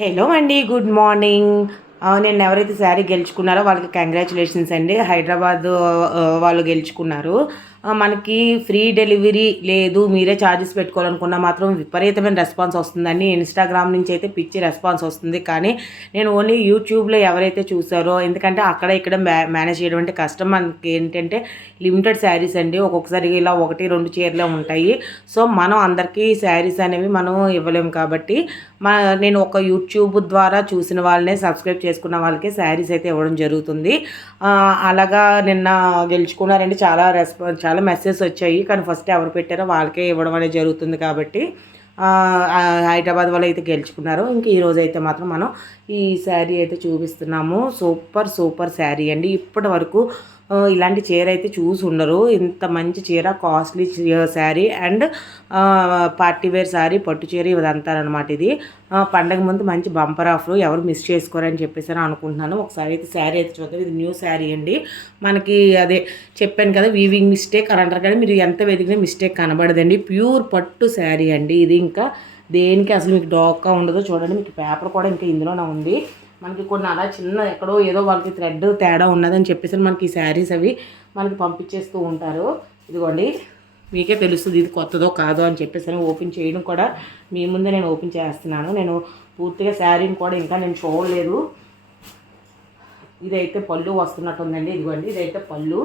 Hello అండి, good morning. నేను ఎవరైతే శారీ గెలుచుకున్నారో వాళ్ళకి కంగ్రాచులేషన్స్ అండి. హైదరాబాద్ వాళ్ళు గెలుచుకున్నారు. మనకి ఫ్రీ డెలివరీ లేదు, మీరే ఛార్జెస్ పెట్టుకోవాలనుకున్నా మాత్రం విపరీతమైన రెస్పాన్స్ వస్తుందండి. ఇన్స్టాగ్రామ్ నుంచి అయితే పిచ్చి రెస్పాన్స్ వస్తుంది. కానీ నేను ఓన్లీ యూట్యూబ్లో ఎవరైతే చూసారో, ఎందుకంటే అక్కడ ఇక్కడ మేనేజ్ చేయడం అంటే కష్టం. మనకి ఏంటంటే లిమిటెడ్ శారీస్ అండి, ఒక్కొక్కసారి ఇలా 1-2 చీరలే ఉంటాయి. సో మనం అందరికీ శారీస్ అనేవి మనం ఇవ్వలేము కాబట్టి నేను ఒక యూట్యూబ్ ద్వారా చూసిన వాళ్ళనే సబ్స్క్రైబ్ చేసుకున్న వాళ్ళకి శారీస్ అయితే ఇవ్వడం జరుగుతుంది. అలాగా నిన్న గెలుచుకున్నారండి. చాలా మెసేజెస్ వచ్చాయి. కానీ ఫస్ట్ ఎవరు పెట్టారో వాళ్ళకే ఇవ్వడం అనేది జరుగుతుంది కాబట్టి హైదరాబాద్ వాళ్ళు అయితే గెలుచుకున్నారు. ఇంక ఈరోజు అయితే మాత్రం మనం ఈ శారీ అయితే చూపిస్తున్నాము. సూపర్ శారీ అండి. ఇప్పటి వరకు ఇలాంటి చీర అయితే చూసి ఉండరు. ఇంత మంచి చీర, costly sari and party wear sari, పట్టు చీర ఇదంతా అనమాట. ఇది పండగ ముందు మంచి బంపర్ ఆఫర్, ఎవరు మిస్ చేసుకోరని చెప్పేసి అనుకుంటున్నాను. ఒకసారి అయితే శారీ అయితే చూద్దాం. ఇది న్యూ శారీ అండి. మనకి అదే చెప్పాను కదా, వీవింగ్ మిస్టేక్ అని అంటారు కానీ మీరు ఎంత వెతికినా మిస్టేక్ కనబడదండి. ప్యూర్ పట్టు శారీ అండి ఇది. ఇంకా దేనికి అసలు మీకు డోకా ఉండదు. చూడండి, మీకు పేపర్ కూడా ఇంకా ఇందులోనే ఉంది. మనకి కొన్ని అలా చిన్న ఎక్కడో ఏదో వాళ్ళకి థ్రెడ్ తేడా ఉన్నదని చెప్పేసి మనకి ఈ శారీస్ అవి మనకి పంపించేస్తూ ఉంటారు. ఇదిగోండి, మీకే తెలుస్తుంది ఇది కొత్తదో కాదో అని చెప్పేసి ఓపెన్ చేయడం కూడా మీ ముందే నేను ఓపెన్ చేస్తున్నాను. నేను పూర్తిగా శారీని కూడా ఇంకా నేను చూడలేదు. ఇదైతే పళ్ళు వస్తున్నట్టుందండి. ఇదిగోండి, ఇదైతే పళ్ళు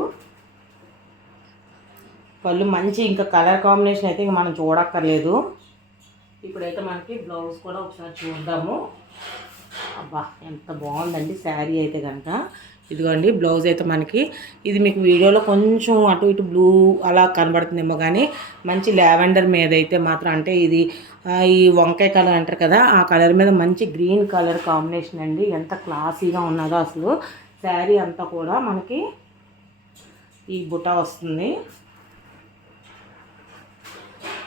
మంచి ఇంకా కలర్ కాంబినేషన్ అయితే ఇంక మనం చూడక్కర్లేదు. ఇప్పుడైతే మనకి బ్లౌజ్ కూడా ఒకసారి చూద్దాము. అబ్బా, ఎంత బాగుందండి శారీ అయితే కనుక. ఇదిగోండి, బ్లౌజ్ అయితే మనకి ఇది మీకు వీడియోలో కొంచెం అటు ఇటు బ్లూ అలా కనబడుతుందేమో కానీ మంచి లావెండర్ మీద అయితే మాత్రం, అంటే ఇది ఈ వంకాయ కలర్ అంటారు కదా, ఆ కలర్ మీద మంచి గ్రీన్ కలర్ కాంబినేషన్ అండి. ఎంత క్లాసీగా ఉన్నదో అసలు. శారీ అంతా కూడా మనకి ఈ బుట్ట వస్తుంది.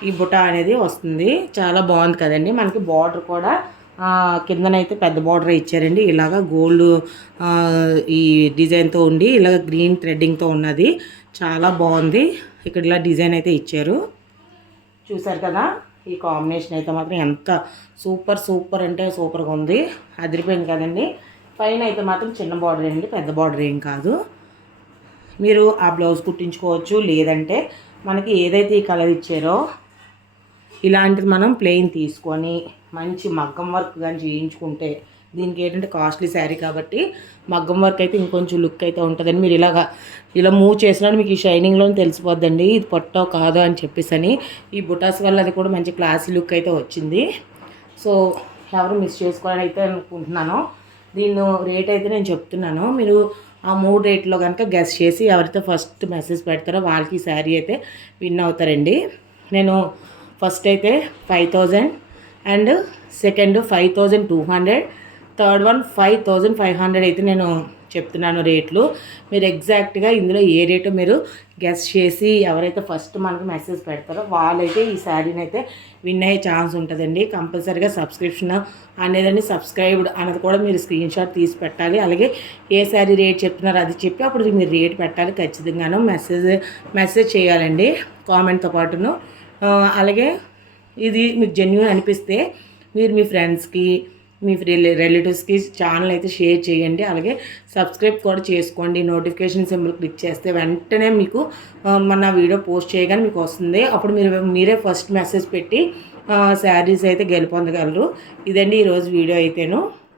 ఈ బుట్ట అనేది వస్తుంది. చాలా బాగుంది కదండి. మనకి బార్డర్ కూడా కిందనైతే పెద్ద బార్డర్ ఇచ్చారండి. ఇలాగ గోల్డ్ ఈ డిజైన్తో ఉండి ఇలాగ గ్రీన్ థ్రెడ్డింగ్తో ఉన్నది. చాలా బాగుంది. ఇక్కడ ఇలా డిజైన్ అయితే ఇచ్చారు. చూసారు కదా, ఈ కాంబినేషన్ అయితే మాత్రం ఎంత సూపర్ అంటే సూపర్గా ఉంది. అదిరిపోయింది కదండి. పైన అయితే మాత్రం చిన్న బార్డర్ అండి, పెద్ద బార్డర్ ఏం కాదు. మీరు ఆ బ్లౌజ్ కుట్టించుకోవచ్చు. లేదంటే మనకి ఏదైతే ఈ కలర్ ఇచ్చారో ఇలాంటిది మనం ప్లెయిన్ తీసుకొని మంచి మగ్గం వర్క్ కానీ చేయించుకుంటే, దీనికి ఏంటంటే కాస్ట్లీ శారీ కాబట్టి మగ్గం వర్క్ అయితే ఇంకొంచెం లుక్ అయితే ఉంటుందండి. మీరు ఇలా మూవ్ చేసినా మీకు ఈ షైనింగ్లో తెలిసిపోద్దండి ఇది పట్టో కాదో అని చెప్పేసి. ఈ బుటాస్ వల్ల అది కూడా మంచి క్లాసీ లుక్ అయితే వచ్చింది. సో ఎవరు మిస్ చేసుకోవాలని అయితే అనుకుంటున్నాను. దీని రేట్ అయితే నేను చెప్తున్నాను. మీరు ఆ 3 రేట్లో కనుక గెస్ చేసి ఎవరైతే ఫస్ట్ మెసేజ్ పెడతారో వాళ్ళకి ఈ శారీ అయితే విన్ అవుతారండి. నేను ఫస్ట్ అయితే 5000 అండ్ సెకండ్ 5200, థర్డ్ వన్ 5500 అయితే నేను చెప్తున్నాను రేట్లు. మీరు ఎగ్జాక్ట్గా ఇందులో ఏ రేటు మీరు గెస్ చేసి ఎవరైతే ఫస్ట్ మనకు మెసేజ్ పెడతారో వాళ్ళైతే ఈ శారీని అయితే విన్ అయ్యే ఛాన్స్ ఉంటుందండి. కంపల్సరీగా సబ్స్క్రిప్షన్ అనేదండి, సబ్స్క్రైబ్డ్ అన్నది కూడా మీరు స్క్రీన్ షాట్ తీసి పెట్టాలి. అలాగే ఏ శారీ రేట్ చెప్తున్నారో అది చెప్పి అప్పుడు మీరు రేట్ పెట్టాలి. ఖచ్చితంగాను మెసేజ్ చేయాలండి కామెంట్తో పాటును. అలాగే ఇది మీకు జెన్యూన్ అనిపిస్తే మీరు మీ ఫ్రెండ్స్కి, మీ రిలేటివ్స్కి ఛానల్ అయితే షేర్ చేయండి. అలాగే సబ్స్క్రైబ్ కూడా చేసుకోండి. నోటిఫికేషన్ సింబల్ క్లిక్ చేస్తే వెంటనే మీకు మన వీడియో పోస్ట్ చేయగానే మీకు వస్తుంది. అప్పుడు మీరే ఫస్ట్ మెసేజ్ పెట్టి శారీస్ అయితే గెలుపొందగలరు. ఇదండి ఈరోజు వీడియో అయితేను.